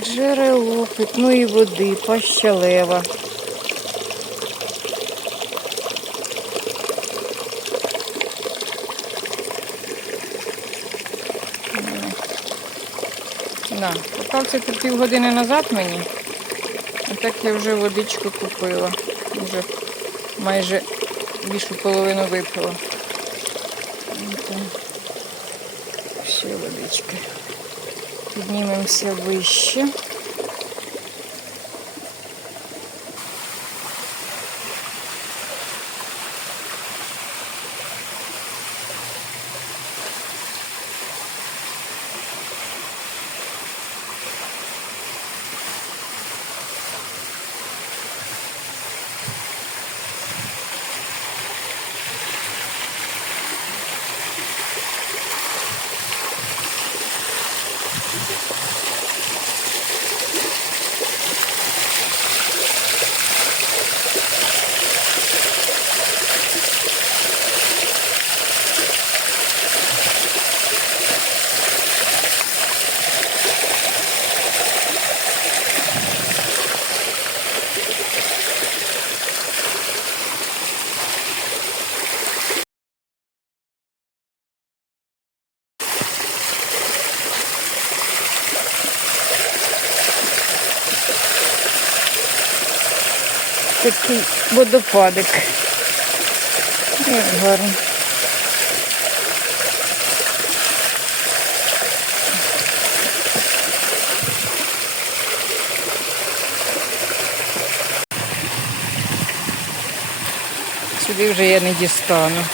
Джерело питної води, пащалева. Да, попався це півгодини назад мені. А так я вже водичку купила. Вже майже більшу половину випила. Ще водички. Піднімемося вище. Такий водопадик. Як гарно. Сюди вже я не дістану.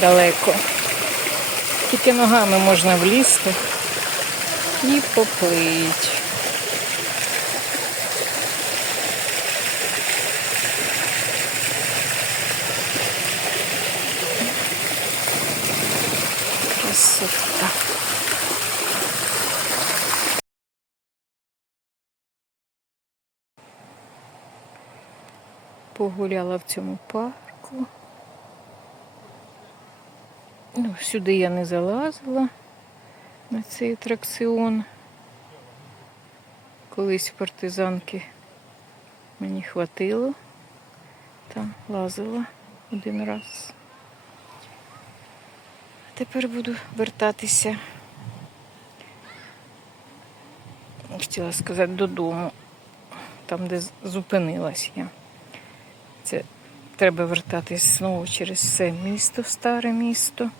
Далеко. Тільки ногами можна влізти і поплить. Красота. Погуляла в цьому парку. Ну, сюди я не залазила на цей атракціон. Колись партизанки мені хватило. Там лазила один раз. Тепер буду вертатися. Хотіла сказати додому, там, де зупинилась я. Це треба вертатись знову через все місто, старе місто,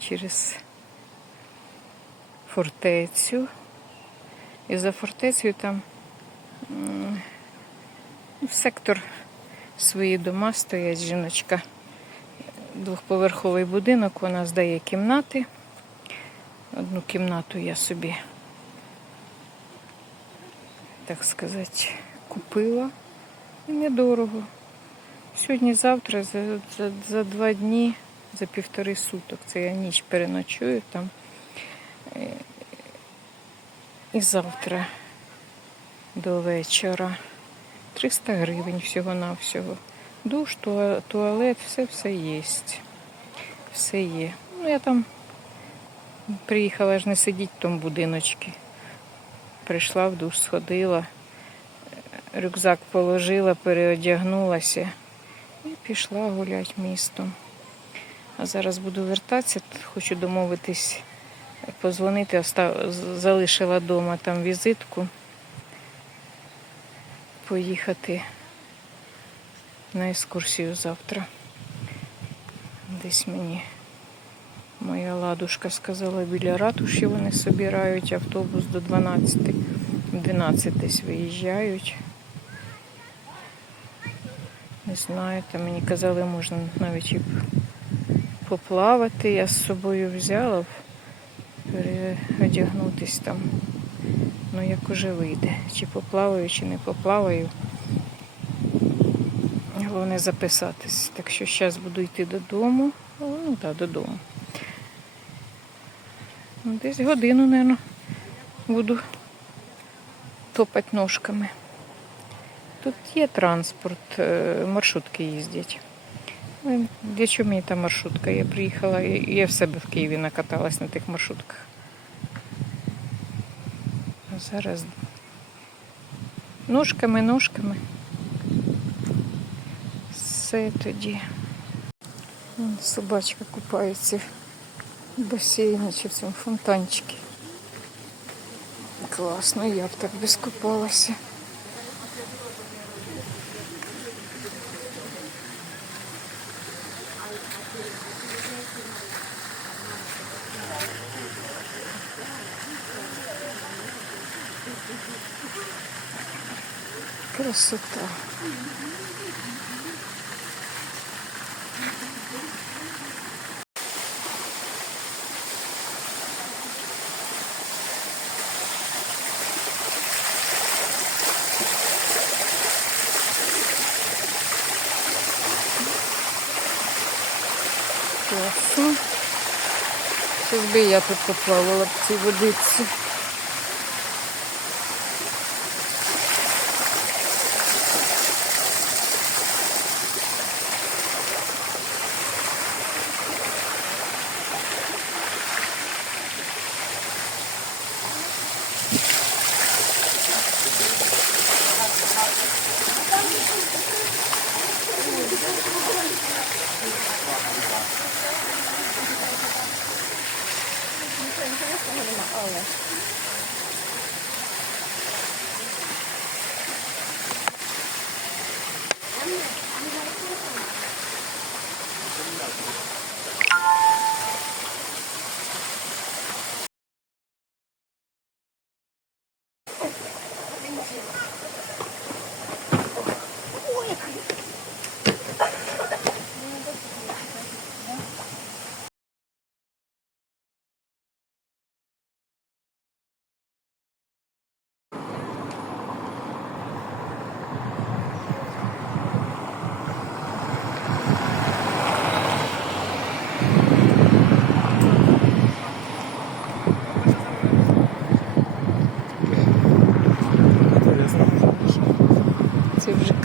через фортецю. І за фортецею там м, ну, сектор свої дома стоять жіночка двохповерховий будинок, вона здає кімнати. Одну кімнату я собі, так сказати, купила. І недорого. Сьогодні-завтра за, за, за два дні, за півтори суток. Це я ніч переночую там. Е, І завтра до вечора. 300 гривень всього-навсього. Душ, туалет, все все є. Все є. Ну, я там приїхала ж не сидіти в тому будиночці. Прийшла в душ, сходила, рюкзак положила, переодягнулася і пішла гуляти містом. А зараз буду вертатися, хочу домовитись, позвонити, остав... залишила вдома там візитку. Поїхати на екскурсію завтра. Десь мені моя ладушка сказала, біля ратуші вони собирають автобус до 12. В 12 десь виїжджають. Не знаю, там мені казали, можна навіть і поплавати. Я з собою взяла переодягнутись там. Ну як уже вийде. Чи поплаваю, чи не поплаваю. Головне записатись. Так що зараз буду йти додому. Ну так, додому. Десь годину, мабуть, буду топати ножками. Тут є транспорт, е, маршрутки їздять. Ну, Для чого мені та маршрутка? Я приїхала, я, в себе в Києві накаталась на тих маршрутках. Зараз ножками, ножками. Все тоді. Собачка купається в басейні чи в цьому фонтанчику. Класно, я б так би скупалася. Красота. Класно. Би я тут поплавала в цій водиці. 你这你这个时候都蛮饿了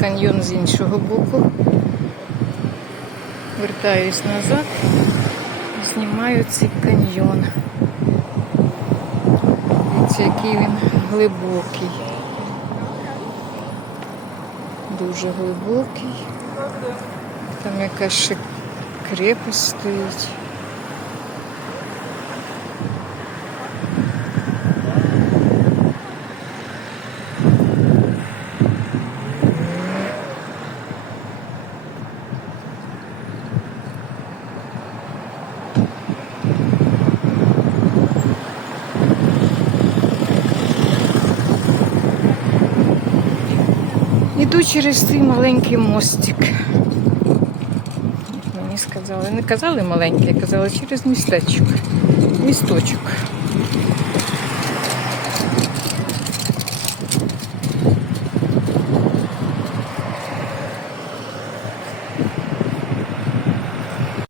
каньйон з іншого боку. Вертаюсь назад, знімаю цей каньйон. Дивіться, який він глибокий. Дуже глибокий. Там якась ще крепость стоїть. Іду через цей маленький мостик. Мені сказали, не казали маленький, а казали через містечок. Місточок.